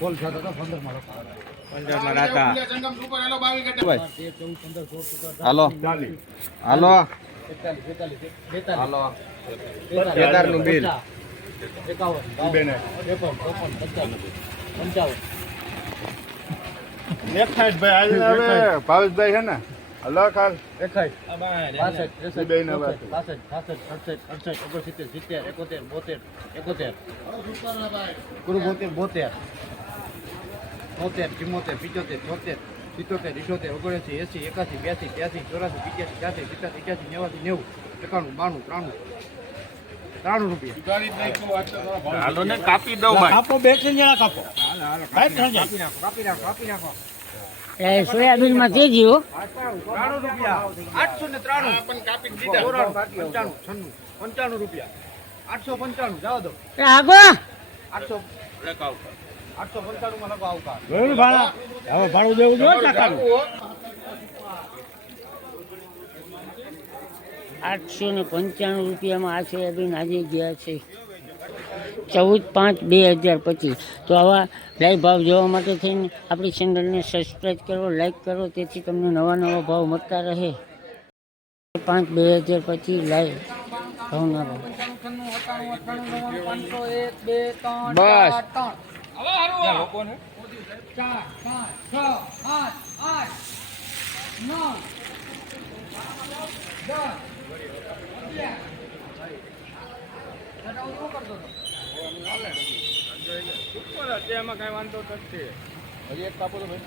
બોલ થતો તો પંદરમાં પંજાબમાં રાતા તેર ચૌદ પંદર સોળ સત્તર હાલો. હાલો. હાલો. કેદારનું બિલ. એકાવન પંચાવન પંચાવન. ભાવેશભાઈ છે ને હલો સિત્તેર એકોતેર બોતેર એકોતેર. બોતેર. બોતેર ચુમ્મોતેર પિચોતેર છોતેર સિત્તોતેર ઇઠોતેર ઓગણસી એસી એકાસી બ્યાસી ત્યાસી ચોરાસી પિત્યાસી ચાસી સિત્તાસી એક્યાસી નેવાસી નેવું એકાણું બાણું ત્રાણું ત્રાણું રૂપિયા. કાપી દઉં કાપો બે ત્રણ જણા કાપો. કાપી નાખો કાપી નાખો કાપી નાખો એ સોયાબીનમાં તે ત્રાણું રૂપિયા. આઠસો ને ત્રાણું. પંચાણું છન્નું પંચાણું રૂપિયા. આઠસો પંચાણું જાવ દો. આગો. આઠસો. આઠસો પંચાણું માં લખો આવકાર હવે ભાડું દેવું જોઈએ આઠસો ને પંચાણું રૂપિયામાં આ સોયાબીન આજે ગયા છે. ચૌદ પાંચ બે હજાર પચીસ. તો આવા લાઈવ ભાવ જોવા માટે થઈને આપણી ચેનલને સબસ્ક્રાઈબ કરો લાઈક કરો તેથી તમને નવા નવા ભાવ મળતા રહે. પાંચ બે હજાર પચીસ લાઈવ ભાવના ભાવ બસ. એમાં કઈ વાંધો નથી. હજી એક કાપો તો ભાઈ.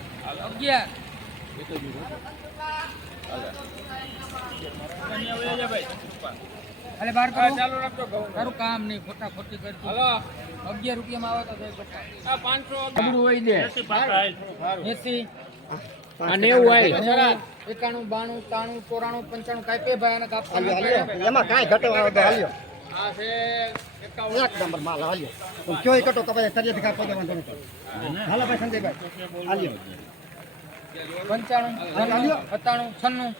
અરે બાર કરો. ચાલુ રાખજો તારું કામ નહીં ખોટા ખોટી કરતું. હાલો. અગિયાર રૂપિયામાં આવે તો આ પાંચસો નબળું હોય દે એસી અને એવું હોય એકાણું બાણું ત્રાણું ચોરાણું પંચાણું. કાંઈ ભાઈ આને કાપવા એમાં કાંઈ ઘટો આવે તો હાલ્યો. આ છે એક નંબર માલ હાલ્યો. તો કયો ઘટો તો પછી તરીકે કાપો તો વાંધો હાલો ભાઈ સંજયભાઈ. હાલ્યો. પંચાણું છન્નું, સત્તાણું છન્નું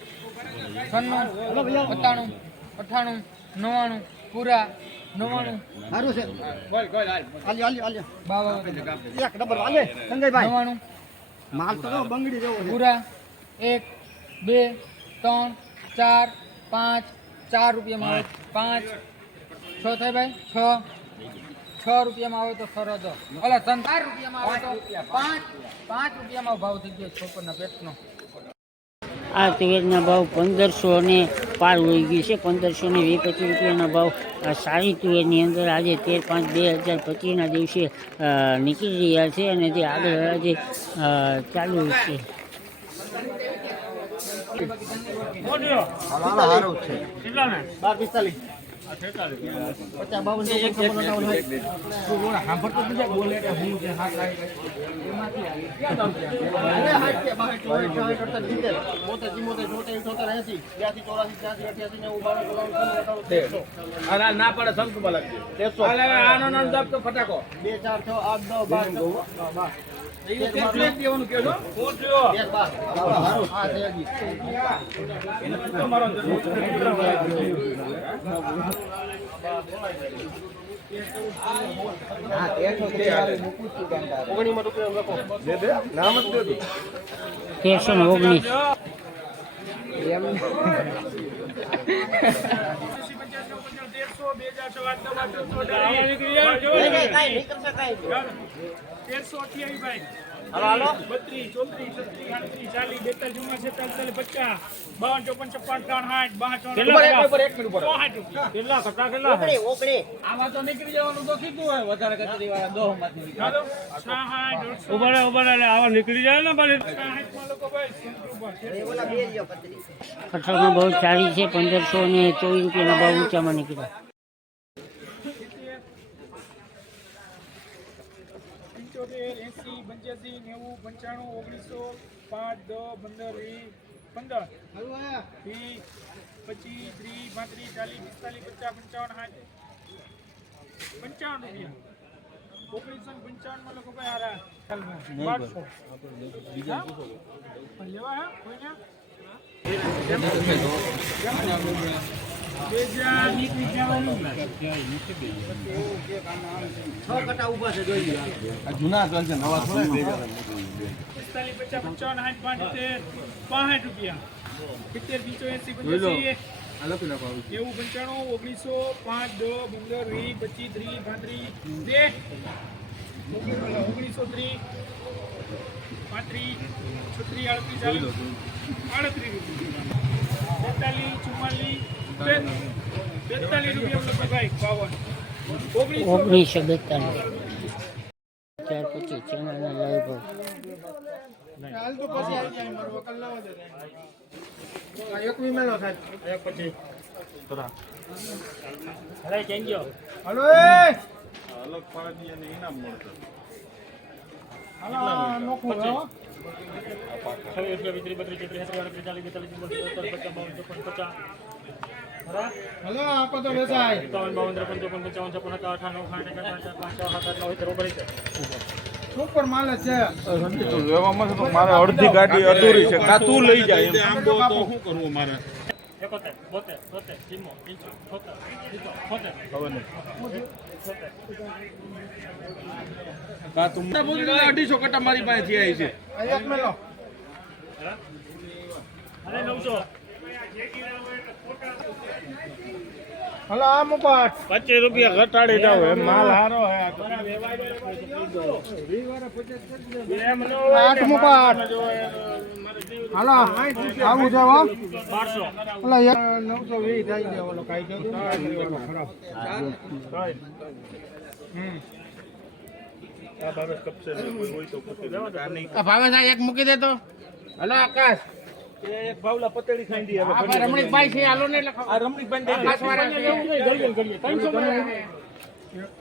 છન્નું સત્તાણું અઠાણું નવ્વાણું પૂરા. નવ્વાણું. સારું છે. હાલ્યો હાલ્યો હાલ્યો. બાવન. એક નંબર હાલે સંજયભાઈ નવ્વાણું. માલ તો બંગડી જેવો પૂરા. એક બે ત્રણ ચાર પાંચ. ચાર રૂપિયામાં આવે. પાંચ. છ થાય ભાઈ? છ. છ રૂપિયામાં આવે તો અલા ત્રણ ચાર રૂપિયામાં આવે તો પાંચ. પાંચ રૂપિયામાં ભાવ થઈ ગયો છોકરના પેટનો. આ તુવેરના ભાવ પંદરસો ને પાર હોઈ ગયું છે. પંદરસો ને વીસ પચીસ રૂપિયાના ભાવ. આ સારી તુવેરની અંદર આજે તેર પાંચ બે હજાર પચીસના દિવસે નીકળી રહ્યા છે અને જે આગળ આજે ચાલુ છે. બાર પિસ્તાલીસ. ના પડે આનો તો ફટાકો બે ચાર છ આઠ દસ બાર તેરસો ત્રેવીસ મૂકું છું કેમ તેરસો ને ઓગણીસ તેરસો અઠ્યાવીસ ભાઈ. હાલો, હાલો. બત્રીસ ચોત્રીસ છત્રીસ આડત્રીસ ચાલીસ બેતાલીસ ચુમ્માલીસ છેતાલીસ અડતાલીસ પચાસ બાવન ચોપન છપ્પન ત્રણ સાઠ બાસઠ ઉપર એક, ઉપર એક મિનિટ ઉપર. ચોસઠ રૂપિયા. કેટલા કેટલા આમાં તો નીકળી જવાનું તો કીધું હોય વધારે કચરી વાળા દોહમાંથી સાઠ ઊભા ઊભા આવા નીકળી જાય ને ભાઈ કઠોળમાં બહુ સારી છે પંદરસો ને ચોવીસ રૂપિયાના ભાવ ઊંચામાં નીકળ્યા પંચોતેર એસી નેવું પંચાણું ઓગણીસો પાંચ દસ પંદર વીસ પંદર. વીસ પચીસ ત્રીસ પાંત્રીસ ચાલીસ પિસ્તાલીસ પચાસ પંચાવન સાઠ. પંચાવન રૂપિયા. ઓગણીસો પંચાવનમાં લોકો ભાઈ હારા. બારસો. લેવા હે કોઈને? જૂના ચાલશે નવા પિસ્તાલીસ પચાસ પંચાવન સાઠ પાંચ રૂપિયા સિત્તેર પીસો એસી નેવું પંચાણું ઓગણીસો પાંચ દો પંદર વીસ પચીસ ત્રીસ પાંત્રીસ બે. ઓગણીસો ત્રીસ પાંત્રીસ છત્રીસ આડત્રીસ આડત્રીસ. રૂપિયા બેતાલીસ ચુમ્માલીસ બેતાલીસ. રૂપિયા લગભગ બાવન ઓગણીસો ઓગણીસો બેતાલીસ ત્યાર પછી ચણાના લાઈવ ભાવ હલો એ અલગ પાડી અને ઇનામ મળશે હાલો નોખું હો હલો આપો તો વેચાય સુપર માલ છે. લેવામાં તો મારે અડધી ગાડી અધૂરી છે. કાતું લઈ જાય એમ. તો શું કરવું મારે? ખબર નહીં. તું અઢીસો કટા મારી પાસે થયા છે. અરે મેલો હલો આ મુપાટ પચીસ રૂપિયા ઘટાડી દઉં એમ. માલ હારો હે. આઠ મુપાટ હાલો આવું જાવ. હલો નવસો વીસ થાય છે ઓલો કાઈ ગયો ખરાબ. ભાવેશ એક મૂકી દે તો. હલો આકાશ. એક ભાવલા પતેડી ખાઈ હવે આ રમણીકભાઈ છે હાલો ને લખો આ રમણીકભાઈ વાળા છે. ઘડીએ ઘડીએ ત્રણસો માં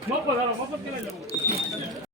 મફત હાલો, મફત લઉં